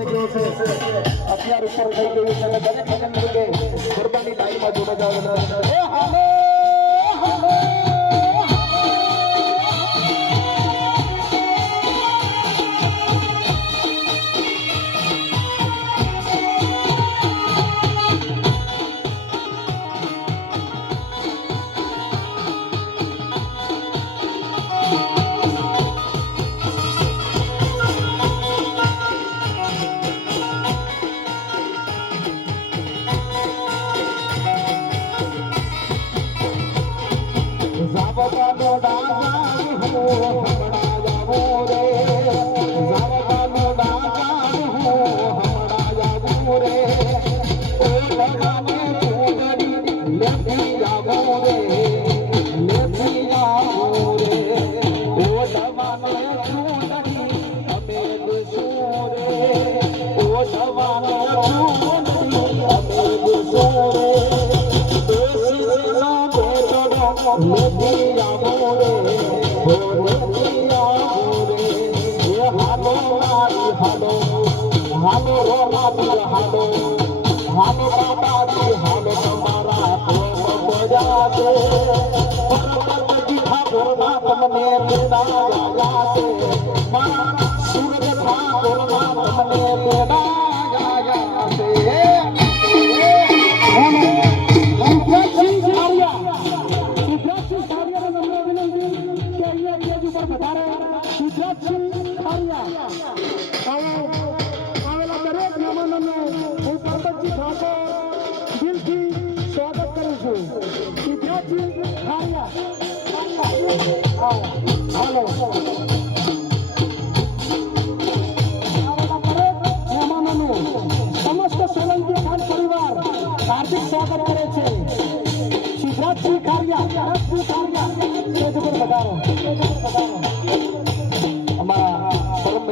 થઈ ગયો છે અત્યાર ઉપર થઈ ગયું છે દરેક વિનંતી કે ગરબાની લાઈનમાં જોડાઈ તમને મેદાન યાદ મારા સુરજ થા બોલવા તમને આવેલા દરેક મહેમાનોને હું પરબતજી ઠાકોર દિલથી સ્વાગત કરું છું. સિદ્ધાર્થજી ખારિયા હાલો. સ્વાગત કરે છે. શિવરાજસિંહ કારિયા સિદ્ધાર્થજી કારિયા, સ્ટેજ ઉપર પધારો